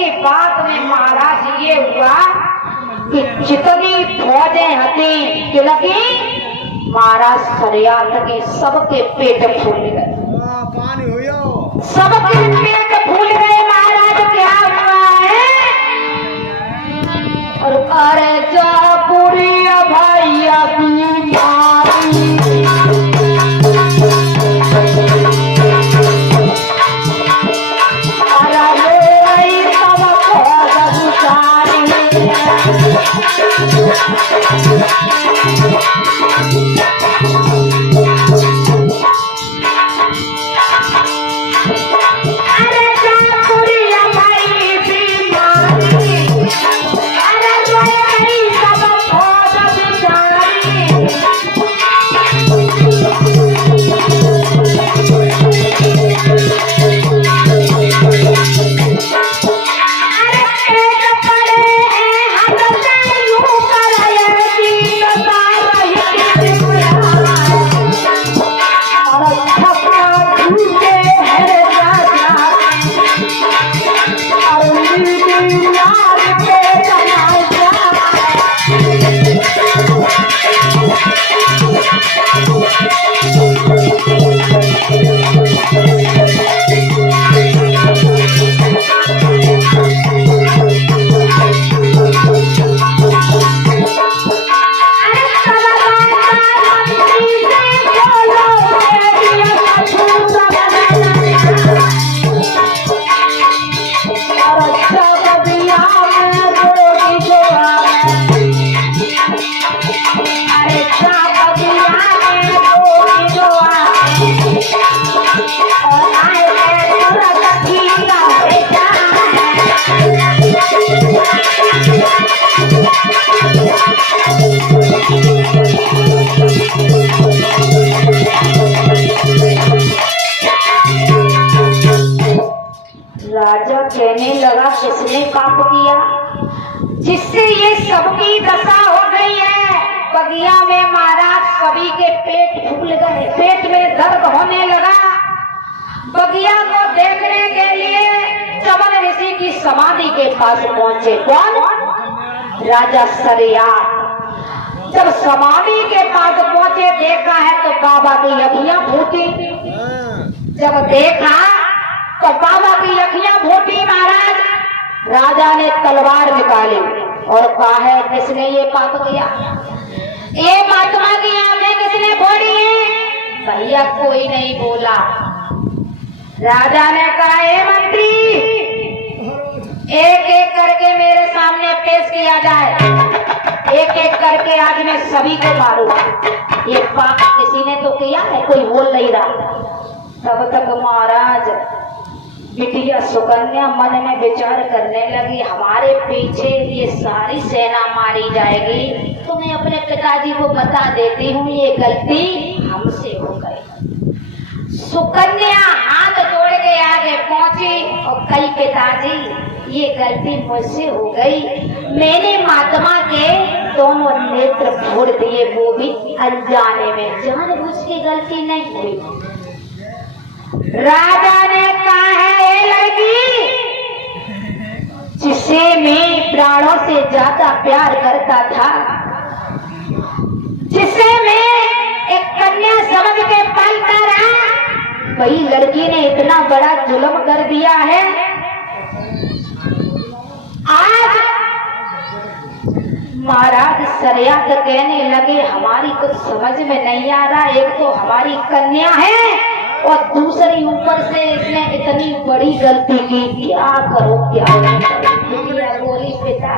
ऐसी बात में महाराज ये हुआ कि जितनी फौजें हती किलकी महाराज सरियात के सबके पेट फूल गए, सबके पेट फूल गए। महाराज क्या हुआ है? और अरे जा पूरी भैया बीमारी राजा कहने लगा किसने पाप किया जिससे ये सबकी दशा हो गई है? बगिया में महाराज सभी के पेट फूल गए, पेट में दर्द होने लगा। बगिया को देखने के लिए चमन ऋषि की समाधि के पास पहुंचे। कौन? राजा सरियात। जब समाधि के पास पहुंचे देखा है तो बाबा की अखियां फूटी। जब देखा तो बाबा की अखियां फूटी। महाराज राजा ने तलवार निकाली और कहा है किसने ये पाप किया? ये महात्मा की आंखें किसने फोड़ी है? भैया कोई नहीं बोला। राजा ने कहा हे मंत्री, एक एक करके मेरे सामने पेश किया जाए, एक एक करके आज मैं सभी को मारूंगा। ये पाप किसी ने तो किया है, कोई बोल नहीं रहा। तब तक महाराज बिटिया सुकन्या मन में विचार करने लगी, हमारे पीछे ये सारी सेना मारी जाएगी तो मैं अपने पिताजी को बता देती हूँ ये गलती हमसे हो गई। सुकन्या हाथ जोड़ के आगे पहुंची और कही पिताजी ये गलती मुझसे हो गई, मैंने महात्मा के दोनों नेत्र फोड़ दिए, वो भी अनजाने में, जानबूझ के गलती नहीं हुई। राजा ने कहा है लड़की जिसे मैं प्राणों से ज्यादा प्यार करता था, जिसे मैं एक कन्या समझ के पालता रहा, वही लड़की ने इतना बड़ा जुल्म कर दिया है। आज महाराज सरियात कहने लगे हमारी कुछ समझ में नहीं आ रहा, एक तो हमारी कन्या है और दूसरी ऊपर से इसने इतनी बड़ी गलती की, क्या करो क्या बोली पिता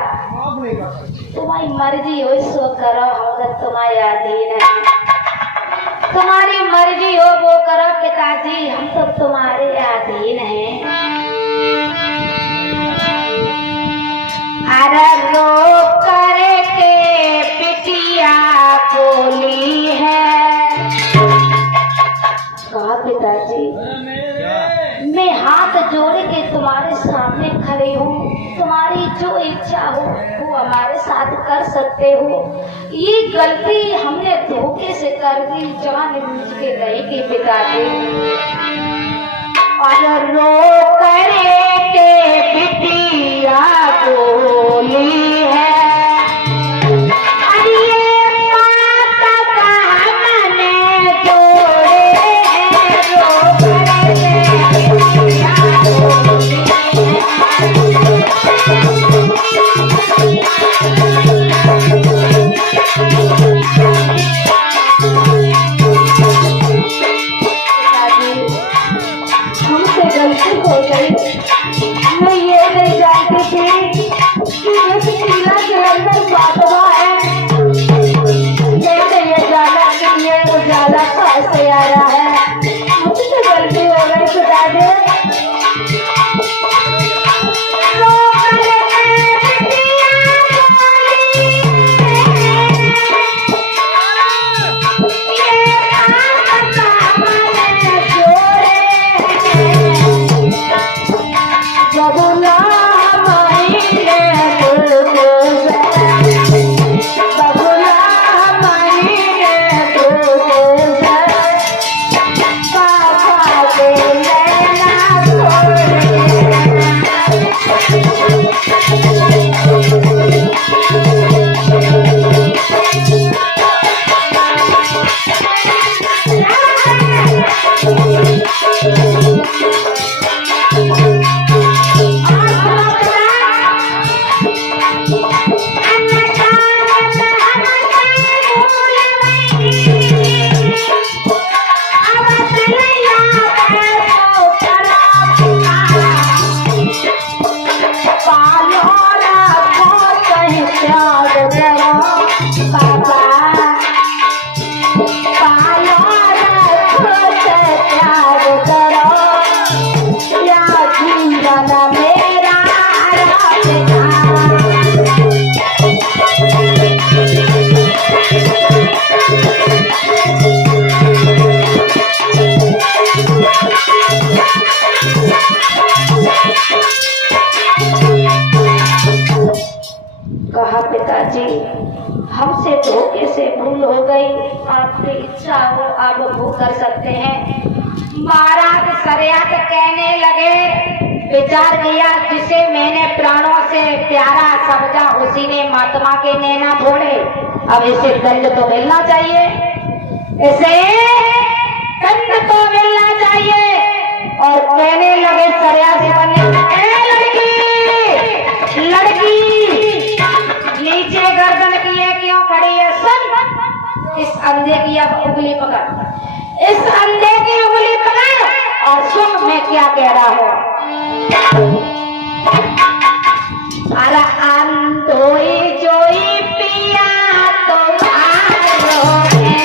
तुम्हारी मर्जी हो सो करो, हम तुम्हारे अधीन है, तुम्हारी मर्जी हो वो करो पिताजी, हम तो तुम्हारे अधीन हैं। अरे रो करके पिटिया बोली है, कहा पिताजी मैं हाथ जोड़ के तुम्हारे सामने खड़ी हूँ, तुम्हारी जो इच्छा हो वो हमारे साथ कर सकते हो, ये गलती हमने धोखे से कर दी, जानबूझ के नहीं की पिताजी। और रो करे के बिटिया हो गई। मैं ये नहीं जानती थी कि इस टीला के अंदर महात्मा है। मैंने ये जाना कि ये उजाला कहाँ से आ रहा है। मुझसे गलती हो गई खुदा दे। कहा पिताजी हमसे धोखे से भूल हो गई, आपकी इच्छा हो आप वो कर सकते हैं। महाराज सरियात कहने लगे, विचार किया जिसे मैंने प्राणों से प्यारा समझा उसी ने महात्मा के नैना फोड़े, अब इसे दंड तो मिलना चाहिए, इसे दंड तो मिलना चाहिए। और कहने लगे सरिया से बनने लड़की नीचे गर्दन किए क्यों खड़ी है, सुन। इस अंधे की अब उंगली पकड़, इस अंधे की उंगली पकड़ और सुन मैं क्या कह रहा हूँ। अरे अंधोई जोई पिया तुम्हारो है,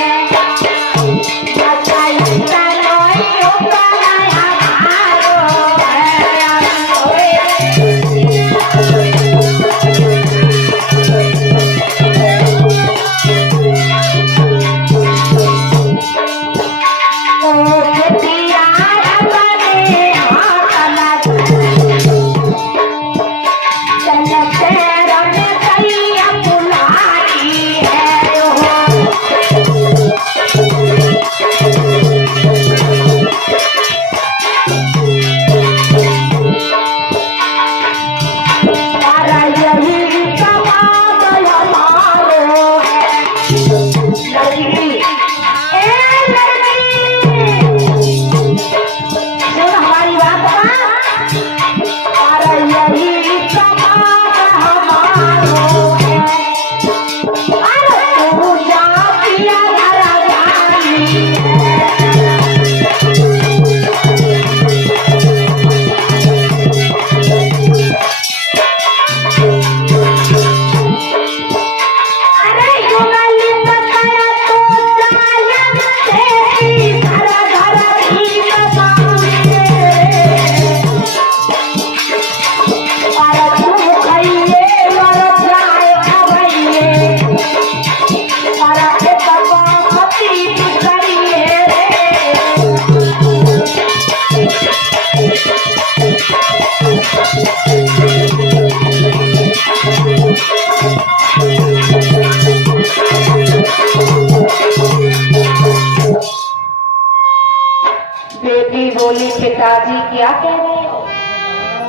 बोली पिताजी क्या कह रहे हो,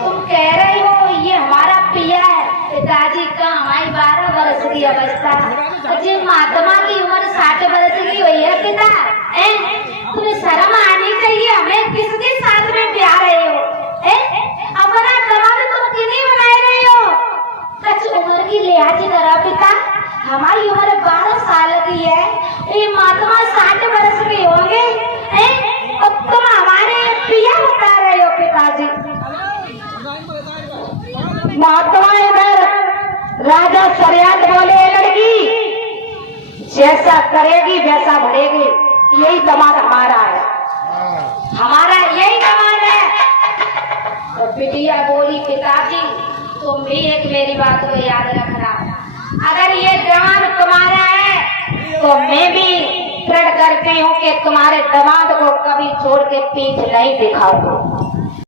तुम कह रहे हो ये हमारा पिया है। पिताजी का हमारी 12 वर्ष की अवस्था, जी महात्मा की उम्र 60 वर्ष की हुई है। पिता तुम्हें शर्म आनी चाहिए, हमें किसके साथ में ब्याह रहे हो, अपना जवाब तुम किन्हीं बना रहे हो। कुछ उम्र की लिहाज करा पिता, हमारी उम्र 12 साल की है, ये महात्मा 60 वर्ष के होंगे और तुम हमारे पिया बता रहे हो पिताजी। महात्मा इधर राजा सरियात बोले, लड़की जैसा करेगी वैसा बढ़ेगी, यही दामाद हमारा है, हमारा यही दामाद है। तो बिटिया बोली, पिताजी तुम भी एक मेरी बात को याद रखना, अगर ये जवान तुम्हारा है तो मैं भी प्रण करती हूँ कि तुम्हारे दामाद को कभी छोड़ के पीठ नहीं दिखाऊंगा।